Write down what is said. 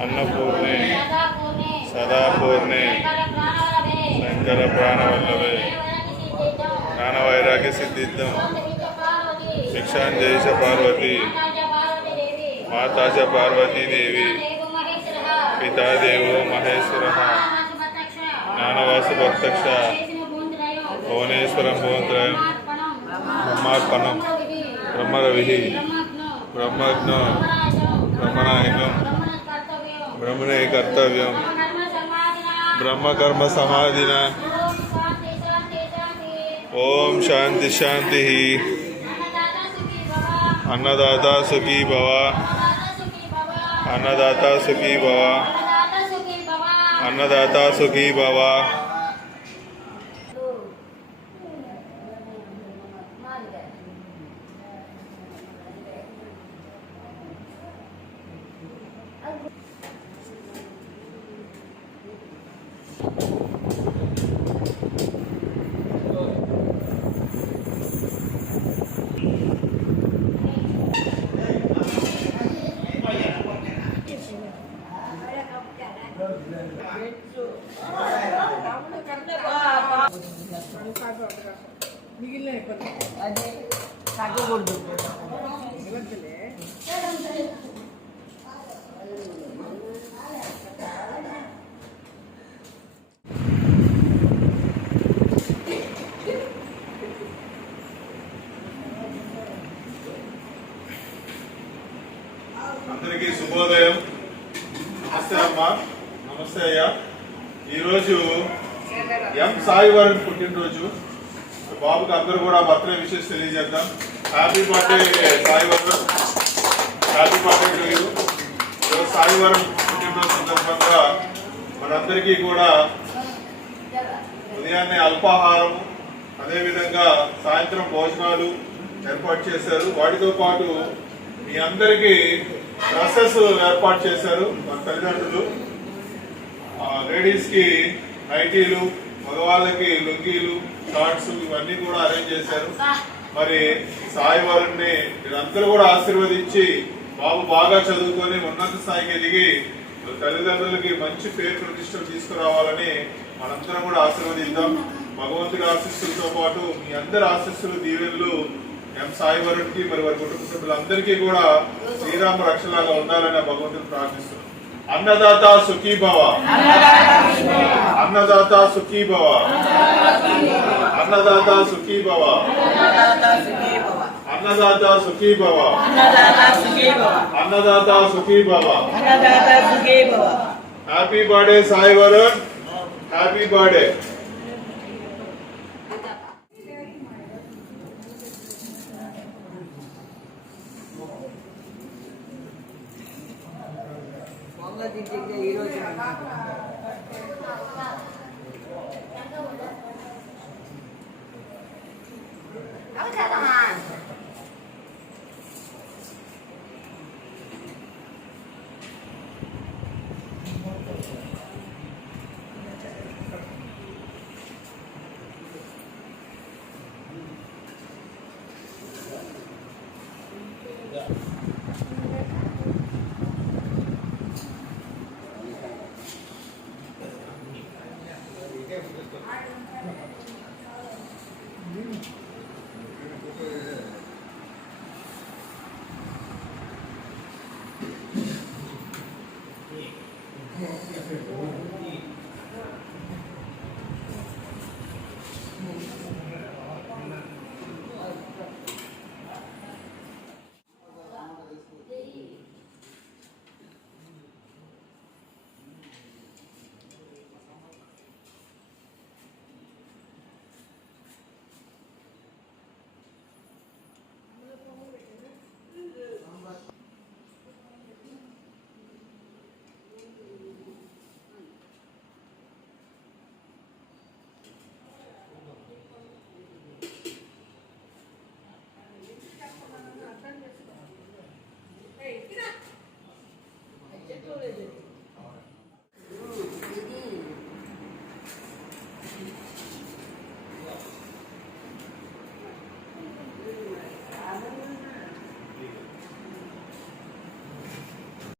అన్నపూర్ణే. సదాపూర్ణే. శంకర ప్రాణవల్లభే జ్ఞానవైరాగ్య సిద్ధిద్దం. జ్ఞాన వైరాగ్య సిద్ధిద్దం. భిక్షాం దేశ పార్వతి మాతాజ పార్వతీదేవి మాతాజ పార్వతీదేవి పితా దేవో మహేశ్వర జ్ఞానవాసు భక్తక్ష భువనేశ్వరం భువంత్రయం. బ్రహ్మార్పణం. బ్రహ్మరవి బ్రహ్మజ్ఞ. బ్రహ్మనాయకం. ब्रह्मणे कर्तव्य। ब्रह्म कर्म कर्तव्यं ब्रह्मकर्मसमाधिना शांति शान्तिशान्तिः अन्नदाता सुखी भव। अन्नदाता सुखी भव। अन्नदाता सुखी भव। అదే తగ్గకూడదు అందరికీ శుభోదయం. నమస్తే అమ్మా. నమస్తే అయ్యా. ఈరోజు ఎం సాయి వారి పుట్టినరోజు. బాబుకి అందరూ కూడా birthday wishes తెలియజేద్దాం. Happy birthday Saivaram happy birthday to you Saivaram పుట్టినరోజు సందర్భంగా మనందరికీ కూడా ఉదయాన్నే అల్పాహారం అదేవిధంగా సాయంత్రం భోజనాలు ఏర్పాటు చేశారు. వాటితో పాటు మీ అందరికీ డ్రెస్సెస్ ఏర్పాటు చేశారు మన తల్లిదండ్రులు. లేడీస్కి నైటీలు మగవాళ్ళకి లుంగీలు షార్ట్స్ ఇవన్నీ కూడా అరేంజ్ చేశారు. మరి సాయి వారిని మీరందరూ కూడా ఆశీర్వదించి బాబు బాగా చదువుకొని ఉన్నత స్థాయికి ఎదిగి తల్లిదండ్రులకి మంచి పేరు ప్రతిష్టలు తీసుకురావాలని మనందరం కూడా ఆశీర్వదిద్దాం. భగవంతుడి ఆశీస్సులతో పాటు మీ అందరి ఆశీస్సులు దీవెనలు ఎం సాయి వరుణ్కి మరి వారి కుటుంబ సభ్యులందరికీ కూడా శ్రీరామ రక్షలాగా ఉండాలని ఆ अन्नदाता सुखी भव। अन्नदाता सुखी भव। अन्नदाता सुखी भव। अन्नदाता सुखी भव। अन्नदाता सुखी भव। अन्नदाता सुखी भव happy birthday Sai Varun happy birthday happy birthday పొంగ తింటే Thank you.